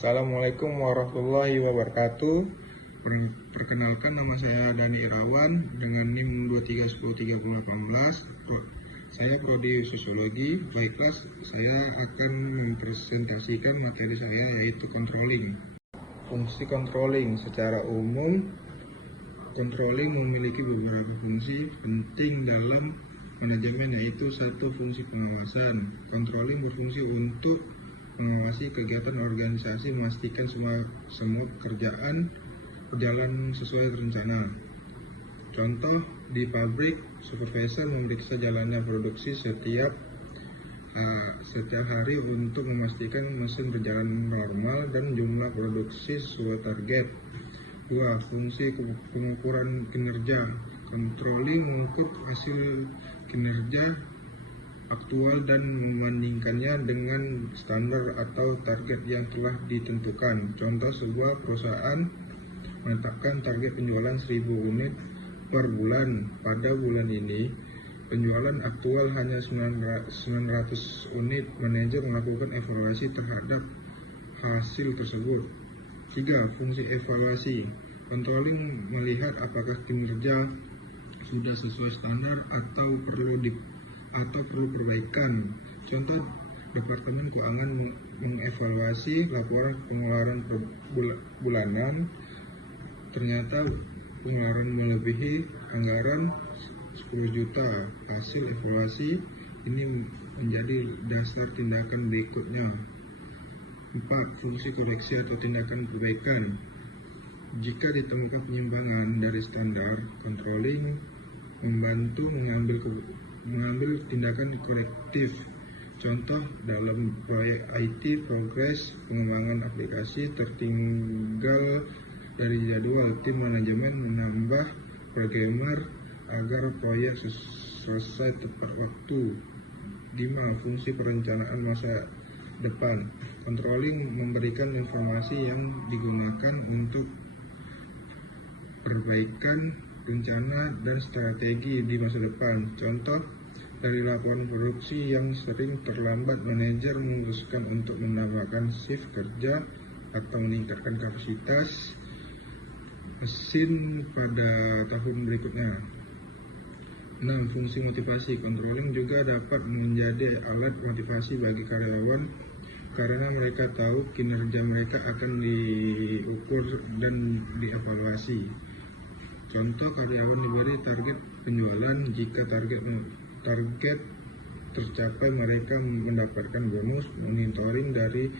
Assalamualaikum warahmatullahi wabarakatuh. Perkenalkan, nama saya Dani Irawan dengan NIM 23103018. Saya prodi sosiologi. Baiklah, saya akan mempresentasikan materi saya, yaitu controlling. Fungsi controlling secara umum, controlling memiliki beberapa fungsi penting dalam manajemen, yaitu satu, fungsi pengawasan. Controlling berfungsi untuk mengawasi kegiatan organisasi, memastikan semua pekerjaan berjalan sesuai rencana. Contoh, di pabrik, supervisor memeriksa jalannya produksi setiap hari untuk memastikan mesin berjalan normal dan jumlah produksi sesuai target. 2. Fungsi pengukuran kinerja. Controlling mengukur hasil kinerja aktual dan membandingkannya dengan standar atau target yang telah ditentukan. Contoh, sebuah perusahaan menetapkan target penjualan 1000 unit per bulan. Pada bulan ini, penjualan aktual hanya 900 unit. Manajer melakukan evaluasi terhadap hasil tersebut. 3. Fungsi evaluasi. Controlling melihat apakah kinerja sudah sesuai standar atau perlu perbaikan. Contoh, Departemen Keuangan mengevaluasi laporan pengeluaran bulanan. Ternyata pengeluaran melebihi anggaran 10 juta. Hasil evaluasi ini menjadi dasar tindakan berikutnya. 4. Fungsi koreksi atau tindakan perbaikan. Jika ditemukan penyimpangan dari standar, controlling membantu mengambil tindakan korektif. Contoh, dalam proyek IT, progres pengembangan aplikasi tertinggal dari jadwal. Tim manajemen menambah programmer agar proyek selesai tepat waktu. 5. Fungsi perencanaan masa depan. Controlling memberikan informasi yang digunakan untuk perbaikan rencana dan strategi di masa depan. Contoh, dari laporan produksi yang sering terlambat, manajer memutuskan untuk menambahkan shift kerja atau meningkatkan kapasitas mesin pada tahun berikutnya. 6. Fungsi motivasi. Controlling juga dapat menjadi alat motivasi bagi karyawan karena mereka tahu kinerja mereka akan diukur dan dievaluasi. Contoh, karyawan diberi target penjualan. Jika target tercapai, mereka mendapatkan bonus. Monitoring dari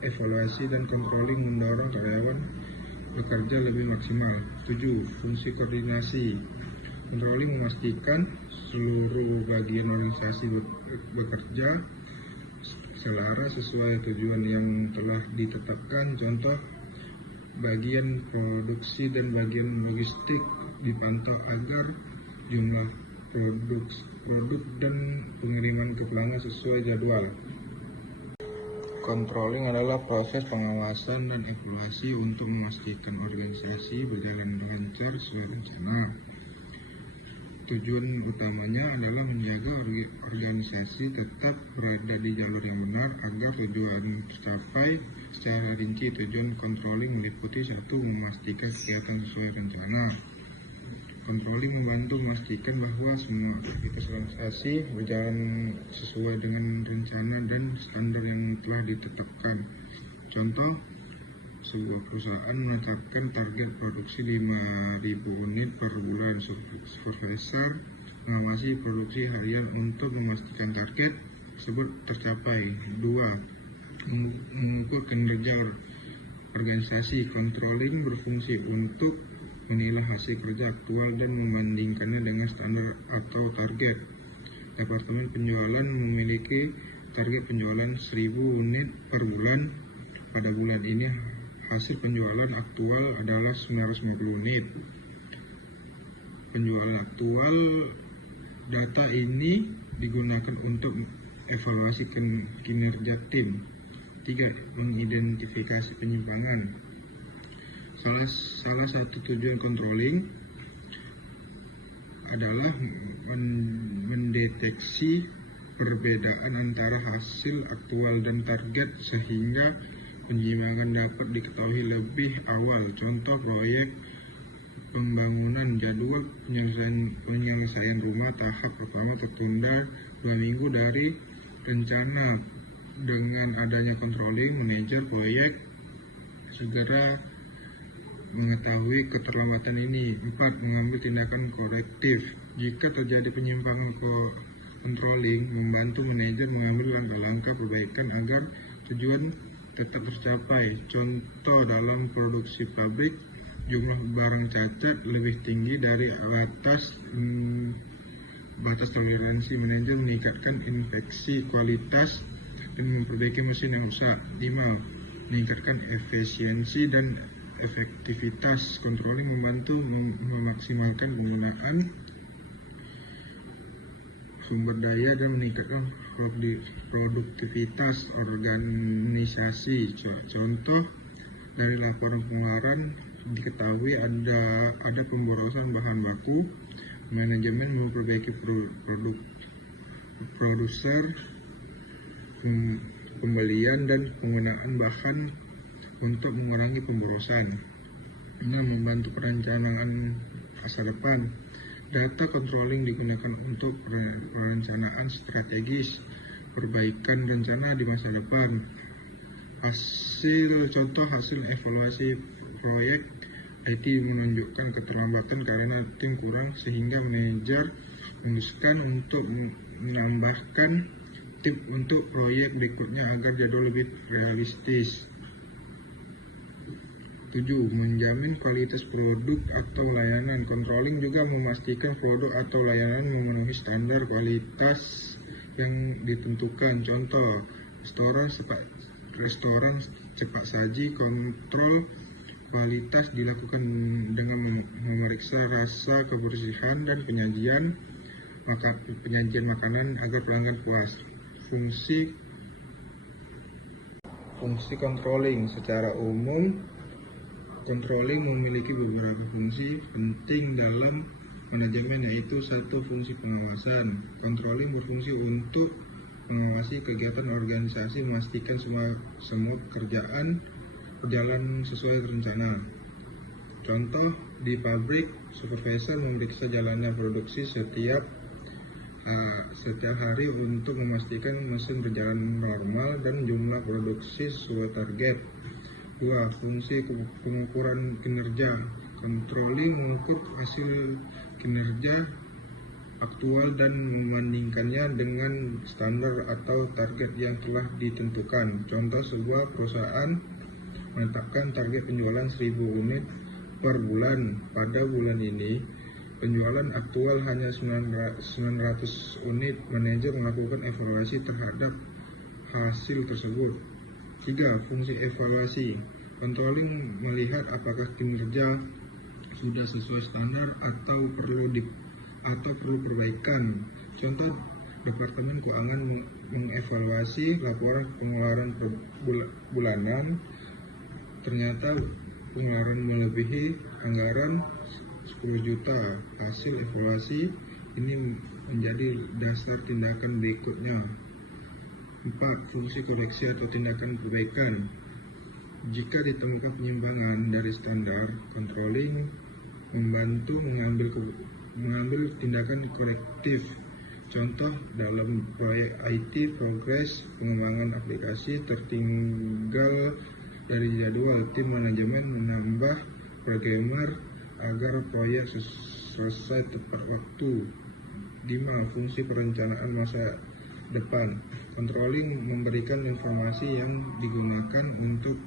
evaluasi dan controlling mendorong karyawan bekerja lebih maksimal. 7. Fungsi koordinasi. Controlling memastikan seluruh bagian organisasi bekerja selaras sesuai tujuan yang telah ditetapkan. Contoh, bagian produksi dan bagian logistik dipantau agar jumlah produk dan pengiriman ke pelanggan sesuai jadwal. Controlling adalah proses pengawasan dan evaluasi untuk memastikan organisasi berjalan lancar sesuai rencana. Tujuan utamanya adalah menjaga organisasi tetap berada di jalur yang benar agar tujuan tercapai. Secara rinci, tujuan controlling meliputi: 1. Memastikan kegiatan sesuai rencana. Controlling membantu memastikan bahwa semua aktivitas organisasi berjalan sesuai dengan rencana dan standar yang telah ditetapkan. Contoh, sebuah perusahaan menetapkan target produksi 5.000 unit per bulan. Supervisor mengawasi produksi harian untuk memastikan target tersebut tercapai. 2. Mengukur kinerja organisasi. Controlling berfungsi untuk menilai hasil kerja aktual dan membandingkannya dengan standar atau target. Departemen penjualan memiliki target penjualan 1000 unit per bulan. Pada bulan ini, hasil penjualan aktual adalah 950 unit. Penjualan aktual, data ini digunakan untuk evaluasi kinerja tim. 3. Mengidentifikasi penyimpangan. Salah satu tujuan controlling adalah mendeteksi perbedaan antara hasil aktual dan target sehingga Penyimpangan dapat diketahui lebih awal. Contoh proyek pembangunan, jadwal penyelesaian rumah tahap pertama tertunda 2 minggu dari rencana. Dengan adanya controlling, manajer proyek segera mengetahui keterlambatan ini. 4. Mengambil tindakan korektif. Jika terjadi penyimpangan controlling, membantu manajer mengambil langkah-langkah perbaikan agar tujuan tetap tercapai. Contoh dalam produksi pabrik, jumlah barang cacat lebih tinggi dari batas toleransi. Manajer meningkatkan inspeksi kualitas dan memperbaiki mesin yang rusak. 5. Meningkatkan efisiensi dan efektivitas. Controlling membantu memaksimalkan penggunaan sumber daya dan meningkatkan produktivitas organisasi. Contoh dari laporan pengeluaran diketahui ada pemborosan bahan baku. Manajemen memperbaiki produser, pembelian dan penggunaan bahan untuk mengurangi pemborosan. 6. Membantu perencanaan masa depan. Data controlling digunakan untuk perencanaan strategis, perbaikan rencana di masa depan. Contoh hasil evaluasi proyek IT menunjukkan keterlambatan karena tim kurang, sehingga manajer memutuskan untuk menambahkan tim untuk proyek berikutnya agar jadwal lebih realistis. 7. Menjamin kualitas produk atau layanan. Controlling juga memastikan produk atau layanan memenuhi standar kualitas yang ditentukan. Contoh, restoran cepat saji. Kontrol kualitas dilakukan dengan memeriksa rasa, kebersihan, dan penyajian makanan agar pelanggan puas. Fungsi controlling. Secara umum, controlling memiliki beberapa fungsi penting dalam manajemen, yaitu 1. Fungsi pengawasan. Controlling berfungsi untuk mengawasi kegiatan organisasi, memastikan semua pekerjaan berjalan sesuai rencana. Contoh di pabrik, supervisor memeriksa jalannya produksi setiap hari untuk memastikan mesin berjalan normal dan jumlah produksi sesuai target. 2. Fungsi pengukuran kinerja. Controlling mengukur hasil kinerja aktual dan membandingkannya dengan standar atau target yang telah ditentukan. Contoh, sebuah perusahaan menetapkan target penjualan 1000 unit per bulan. Pada bulan ini, penjualan aktual hanya 900 unit. Manajer melakukan evaluasi terhadap hasil tersebut. 3. Fungsi evaluasi. Controlling melihat apakah kinerja sudah sesuai standar atau perlu perbaikan. Contoh, Departemen Keuangan mengevaluasi laporan pengeluaran bulanan. Ternyata pengeluaran melebihi anggaran 10 juta. Hasil evaluasi ini menjadi dasar tindakan berikutnya. 4. Fungsi koreksi atau tindakan perbaikan. Jika ditemukan penyimpangan dari standar, controlling membantu mengambil tindakan korektif. Contoh dalam proyek IT, progres pengembangan aplikasi tertinggal dari jadwal. Tim manajemen menambah programmer agar proyek selesai tepat waktu. 5. Fungsi perencanaan masa depan. Controlling memberikan informasi yang digunakan untuk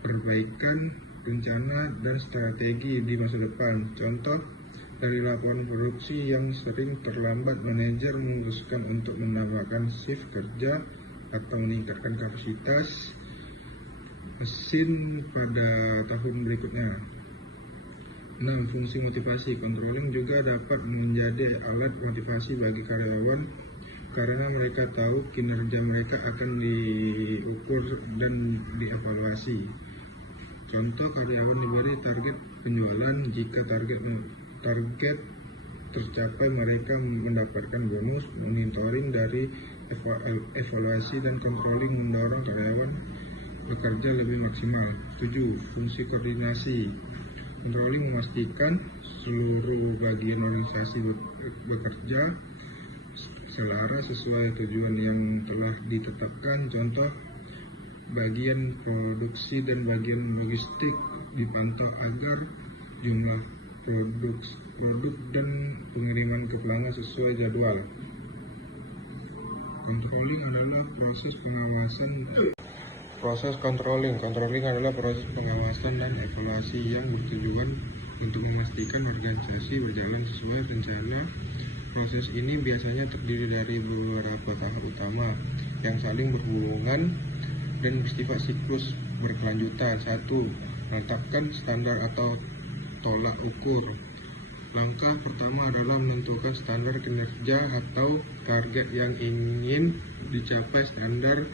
perbaikan rencana dan strategi di masa depan. Contoh, dari laporan produksi yang sering terlambat, manajer memutuskan untuk menambahkan shift kerja atau meningkatkan kapasitas mesin pada tahun berikutnya. 6. Fungsi motivasi. Controlling juga dapat menjadi alat motivasi bagi karyawan karena mereka tahu kinerja mereka akan diukur dan dievaluasi. Contoh, karyawan diberi target penjualan. Jika target tercapai, mereka mendapatkan bonus. Monitoring dari evaluasi dan controlling mendorong karyawan bekerja lebih maksimal. 7. Fungsi koordinasi. Controlling memastikan seluruh bagian organisasi bekerja selaras sesuai tujuan yang telah ditetapkan. Contoh, bagian produksi dan bagian logistik dipantau agar jumlah produk dan pengiriman ke pelanggan sesuai jadwal. Controlling adalah proses pengawasan. Controlling adalah proses pengawasan dan evaluasi yang bertujuan untuk memastikan organisasi berjalan sesuai rencana. Proses ini biasanya terdiri dari beberapa tahap utama yang saling berhubungan dan bersifat siklus berkelanjutan. 1. Menetapkan standar atau tolak ukur. Langkah pertama adalah menentukan standar kinerja atau target yang ingin dicapai. Standar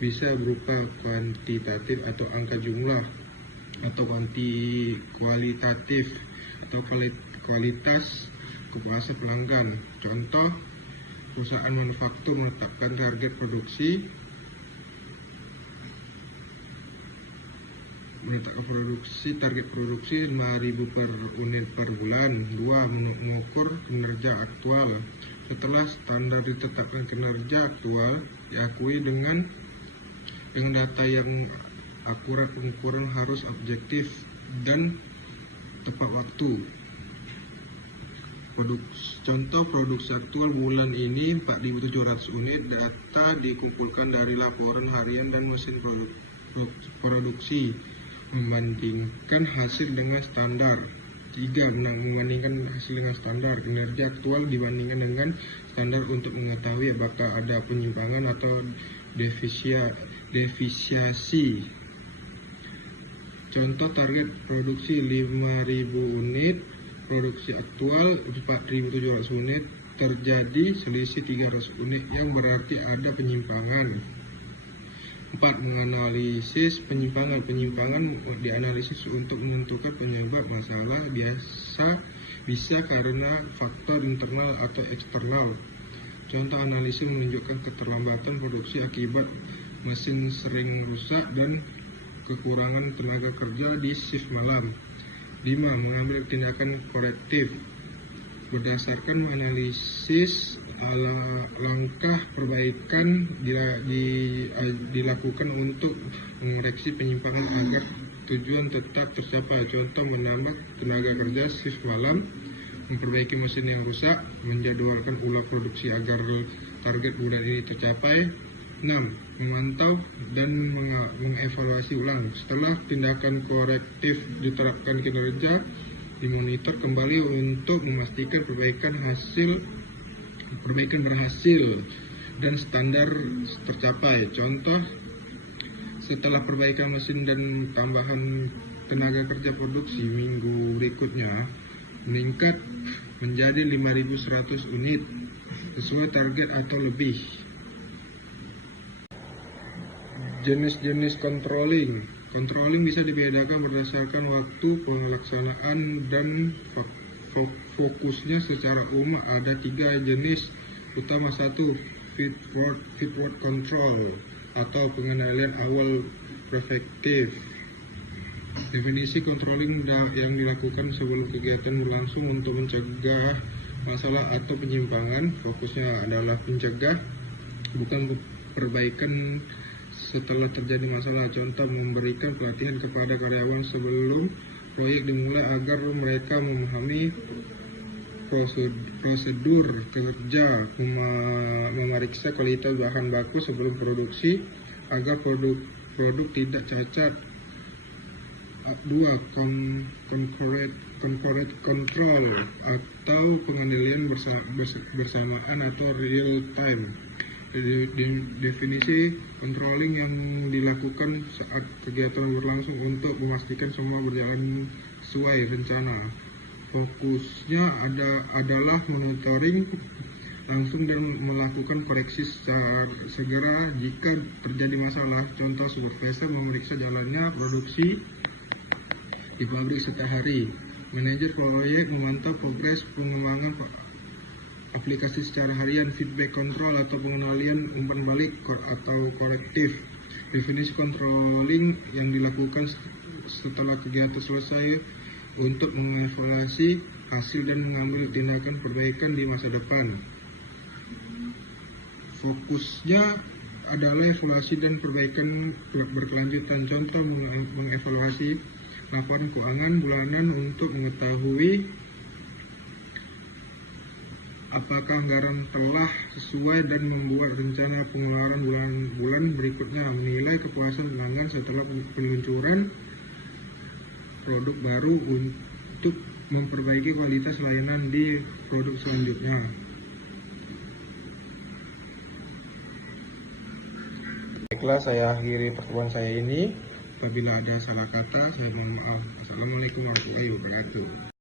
bisa berupa kuantitatif atau angka jumlah, atau kualitatif atau kualitas kepuasan pelanggan. Contoh, perusahaan manufaktur menetapkan target produksi 5.000 per unit per bulan. 2. Mengukur kinerja aktual. Setelah standar ditetapkan, kinerja aktual diakui dengan data yang akurat. Pengukuran harus objektif dan tepat waktu. Contoh produksi aktual bulan ini 4.700 unit. Data dikumpulkan dari laporan harian dan mesin produksi. Membandingkan hasil dengan standar. 3. Membandingkan hasil dengan standar. Kinerja aktual dibandingkan dengan standar untuk mengetahui apakah ada penyimpangan atau defisiensi. Contoh, target produksi 5.000 unit, produksi aktual 4.700 unit, terjadi selisih 300 unit yang berarti ada penyimpangan. 4. Menganalisis penyimpangan. Penyimpangan dianalisis untuk menentukan penyebab masalah. Bisa karena faktor internal atau eksternal. Contoh, analisis menunjukkan keterlambatan produksi akibat mesin sering rusak dan kekurangan tenaga kerja di shift malam. 5. Mengambil tindakan korektif. Berdasarkan analisis, langkah perbaikan dilakukan untuk mengoreksi penyimpangan agar tujuan tetap tercapai. Contoh, menambah tenaga kerja shift malam, memperbaiki mesin yang rusak, menjadwalkan ulang produksi agar target bulan ini tercapai. 6. Memantau dan mengevaluasi ulang. Setelah tindakan korektif diterapkan, kinerja dimonitor kembali untuk memastikan perbaikan berhasil dan standar tercapai. Contoh, setelah perbaikan mesin dan tambahan tenaga kerja, produksi minggu berikutnya meningkat menjadi 5.100 unit sesuai target atau lebih. Jenis-jenis controlling. Controlling bisa dibedakan berdasarkan waktu pelaksanaan dan fokusnya. Secara umum ada 3 jenis utama. 1. Feedward control atau pengendalian awal preventif. Definisi controlling yang dilakukan sebelum kegiatan berlangsung untuk mencegah masalah atau penyimpangan. Fokusnya adalah mencegah, bukan perbaikan setelah terjadi masalah. Contoh, memberikan pelatihan kepada karyawan sebelum proyek dimulai agar mereka memahami prosedur kerja, memeriksa kualitas bahan baku sebelum produksi agar produk tidak cacat. 2. Concurrent control atau pengendalian bersamaan atau real time. Definisi controlling yang dilakukan saat kegiatan berlangsung untuk memastikan semua berjalan sesuai rencana. Fokusnya adalah monitoring langsung dan melakukan koreksi segera jika terjadi masalah. Contoh, supervisor memeriksa jalannya produksi di pabrik setiap hari. Manajer proyek memantau progres pengembangan aplikasi secara harian. Feedback control atau pengendalian umpan balik atau korektif. Definisi controlling yang dilakukan setelah kegiatan selesai untuk mengevaluasi hasil dan mengambil tindakan perbaikan di masa depan. Fokusnya adalah evaluasi dan perbaikan berkelanjutan. Contoh, mengevaluasi laporan keuangan bulanan untuk mengetahui apakah anggaran telah sesuai dan membuat rencana pengeluaran bulan berikutnya. Menilai kepuasan pelanggan setelah peluncuran produk baru untuk memperbaiki kualitas layanan di produk selanjutnya. Baiklah, saya akhiri pertemuan saya ini. Apabila ada salah kata, saya mohon maaf. Assalamualaikum warahmatullahi wabarakatuh.